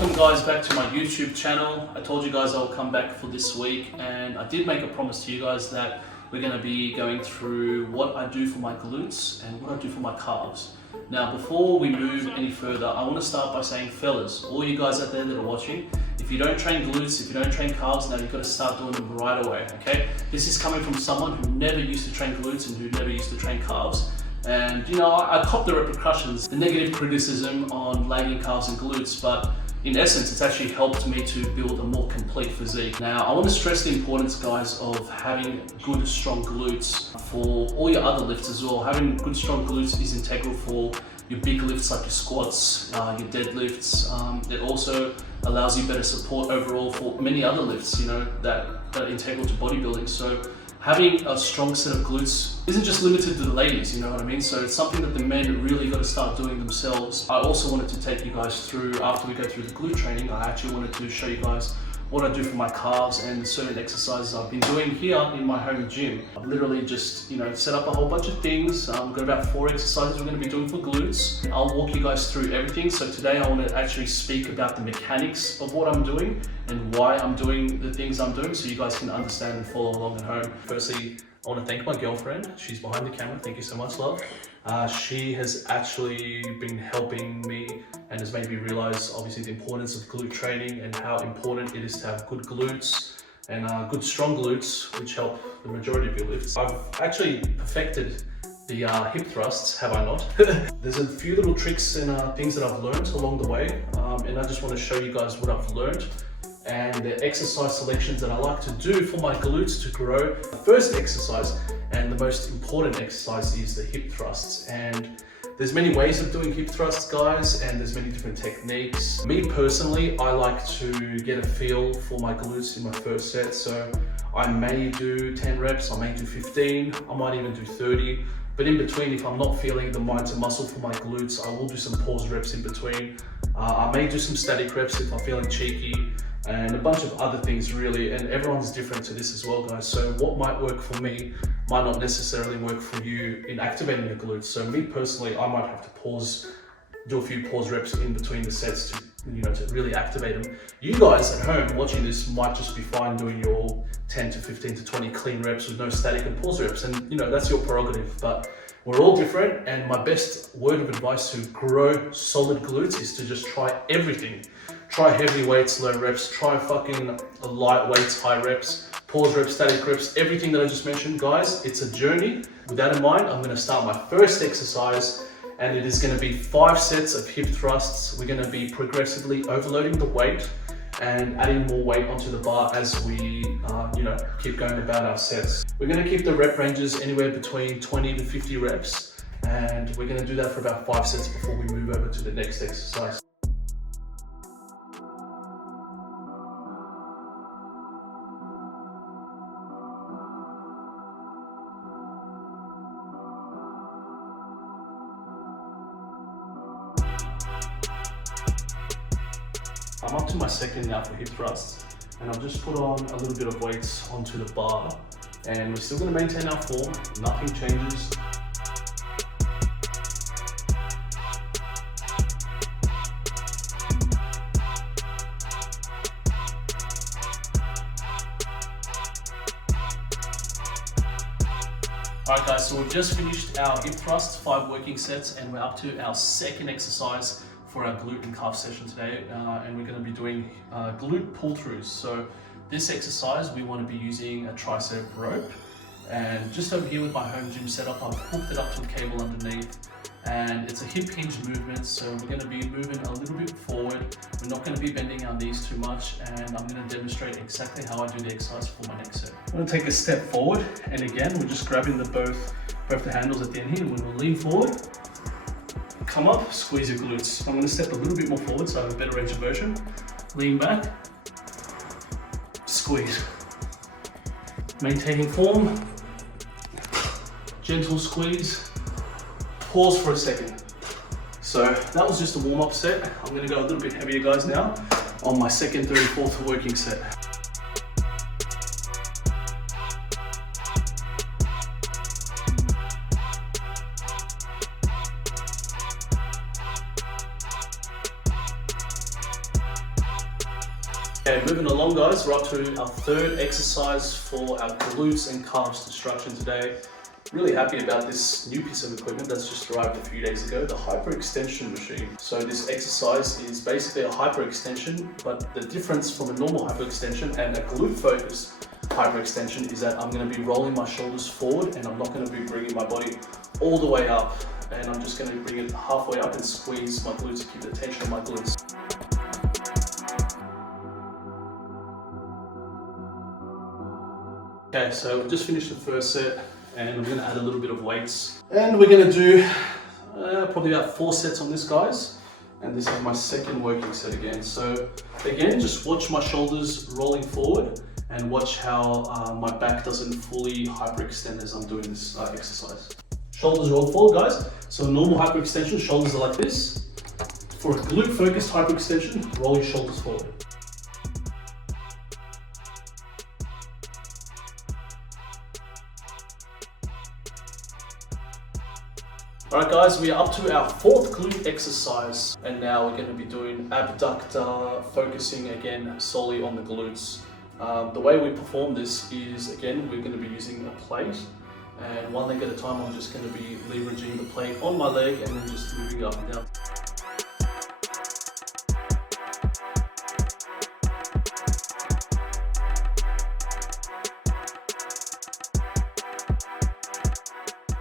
Welcome guys back to my YouTube channel. I told you guys I'll come back for this week, and I did make a promise to you guys that we're going to be going through what I do for my glutes and what I do for my calves. Now before we move any further, I want to start by saying, fellas, all you guys out there that are watching, if you don't train glutes, if you don't train calves, now you've got to start doing them right away, okay? This is coming from someone who never used to train glutes and who never used to train calves. And you know, I cop the repercussions, the negative criticism on lagging calves and glutes, but in essence, it's actually helped me to build a more complete physique. Now, I want to stress the importance, guys, of having good, strong glutes for all your other lifts as well. Having good, strong glutes is integral for your big lifts like your squats, your deadlifts. It also allows you better support overall for many other lifts, you know, that are integral to bodybuilding. So having a strong set of glutes isn't just limited to the ladies, you know what I mean? So it's something that the men really got to start doing themselves. I also wanted to take you guys through, after we go through the glute training, I actually wanted to show you guys what I do for my calves and certain exercises I've been doing here in my home gym. I've literally just, you know, set up a whole bunch of things. We've got about 4 exercises we're going to be doing for glutes. I'll walk you guys through everything. So today I want to actually speak about the mechanics of what I'm doing and why I'm doing the things I'm doing, so you guys can understand and follow along at home. Firstly, I want to thank my girlfriend. She's behind the camera. Thank you so much, love. She has actually been helping me and has made me realize obviously the importance of glute training and how important it is to have good glutes and good strong glutes, which help the majority of your lifts. I've actually perfected the hip thrusts, have I not? There's a few little tricks and things that I've learned along the way, and I just want to show you guys what I've learned and the exercise selections that I like to do for my glutes to grow. The first exercise and the most important exercise is the hip thrusts, and there's many ways of doing hip thrusts, guys, and there's many different techniques. Me personally, I like to get a feel for my glutes in my first set, so I may do 10 reps, I may do 15, I might even do 30, but in between, if I'm not feeling the mind to muscle for my glutes, I will do some pause reps in between. I may do some static reps if I'm feeling cheeky, and a bunch of other things really, and everyone's different to this as well, guys. So what might work for me might not necessarily work for you in activating the glutes. So me personally, I might have to do a few pause reps in between the sets to, you know, to really activate them. You guys at home watching this might just be fine doing your 10 to 15 to 20 clean reps with no static and pause reps, and you know, that's your prerogative, but we're all different, and my best word of advice to grow solid glutes is to just try everything. Try heavy weights, low reps, try fucking light weights, high reps, pause reps, static reps, everything that I just mentioned, guys. It's a journey. With that in mind, I'm gonna start my first exercise, and it is gonna be 5 sets of hip thrusts. We're gonna be progressively overloading the weight and adding more weight onto the bar as we, you know, keep going about our sets. We're gonna keep the rep ranges anywhere between 20 to 50 reps, and we're gonna do that for about 5 sets before we move over to the next exercise. I'm up to my second now for hip thrusts, and I've just put on a little bit of weights onto the bar, and we're still going to maintain our form, nothing changes. Alright guys, so we've just finished our hip thrusts, 5 working sets, and we're up to our second exercise for our glute and calf session today, and we're going to be doing glute pull-throughs. So this exercise, we want to be using a tricep rope, and just over here with my home gym setup, I've hooked it up to a cable underneath, and it's a hip hinge movement, so we're going to be moving a little bit forward. We're not going to be bending our knees too much, and I'm going to demonstrate exactly how I do the exercise for my next set. I'm going to take a step forward, and again, we're just grabbing both the handles at the end here, and we'll lean forward. Come up, squeeze your glutes. I'm going to step a little bit more forward so I have a better range of motion. Lean back, squeeze. Maintaining form, gentle squeeze, pause for a second. So that was just a warm-up set. I'm going to go a little bit heavier, guys, now on my second, third, fourth working set. Okay, moving along guys, we're up to our third exercise for our glutes and calves destruction today. Really happy about this new piece of equipment that's just arrived a few days ago, the hyperextension machine. So this exercise is basically a hyperextension, but the difference from a normal hyperextension and a glute focused hyperextension is that I'm going to be rolling my shoulders forward and I'm not going to be bringing my body all the way up. And I'm just going to bring it halfway up and squeeze my glutes to keep the tension on my glutes. Okay, so we've just finished the first set and we're going to add a little bit of weights. And we're going to do probably about 4 sets on this, guys. And this is my second working set again. So again, just watch my shoulders rolling forward and watch how my back doesn't fully hyperextend as I'm doing this exercise. Shoulders roll forward, guys. So normal hyperextension, shoulders are like this. For a glute focused hyperextension, roll your shoulders forward. Alright guys, we are up to our 4th glute exercise and now we're going to be doing abductor, focusing again solely on the glutes. The way we perform this is, again, we're going to be using a plate and one leg at a time I'm just going to be leveraging the plate on my leg and then just moving it up and down.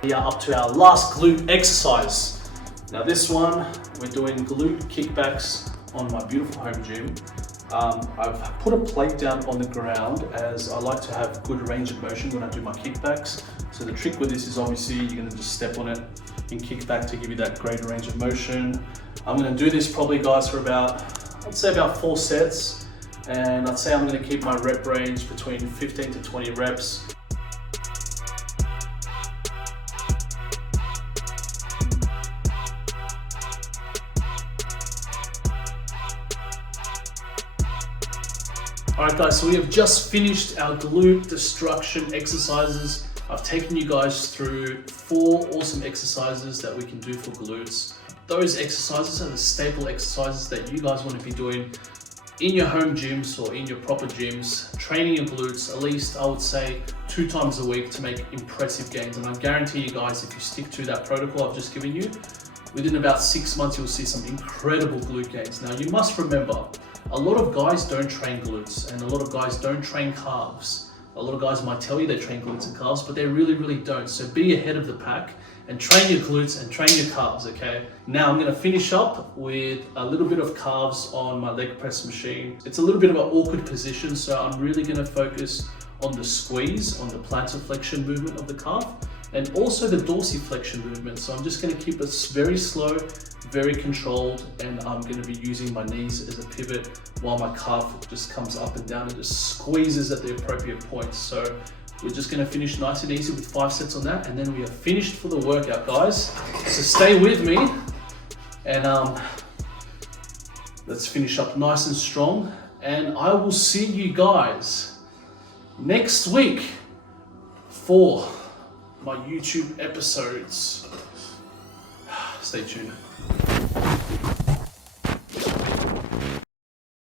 We are up to our last glute exercise. Now this one, we're doing glute kickbacks on my beautiful home gym. I've put a plate down on the ground as I like to have good range of motion when I do my kickbacks. So the trick with this is obviously you're going to just step on it and kick back to give you that greater range of motion. I'm going to do this probably, guys, for about, I'd say about 4 sets. And I'd say I'm going to keep my rep range between 15 to 20 reps. Alright guys, so we have just finished our glute destruction exercises. I've taken you guys through 4 awesome exercises that we can do for glutes. Those exercises are the staple exercises that you guys want to be doing in your home gyms or in your proper gyms, training your glutes at least, I would say, 2 times a week to make impressive gains. And I guarantee you guys, if you stick to that protocol I've just given you, within about 6 months you'll see some incredible glute gains. Now you must remember, a lot of guys don't train glutes and a lot of guys don't train calves. A lot of guys might tell you they train glutes and calves, but they really don't. So be ahead of the pack and train your glutes and train your calves, okay? Now I'm gonna finish up with a little bit of calves on my leg press machine. It's a little bit of an awkward position, so I'm really gonna focus on the squeeze, on the plantar flexion movement of the calf, and also the dorsiflexion movement. So I'm just gonna keep it very slow, very controlled, and I'm gonna be using my knees as a pivot while my calf just comes up and down and just squeezes at the appropriate points. So we're just gonna finish nice and easy with 5 sets on that, and then we are finished for the workout, guys. So stay with me, and let's finish up nice and strong, and I will see you guys next week for my YouTube episodes. Stay tuned.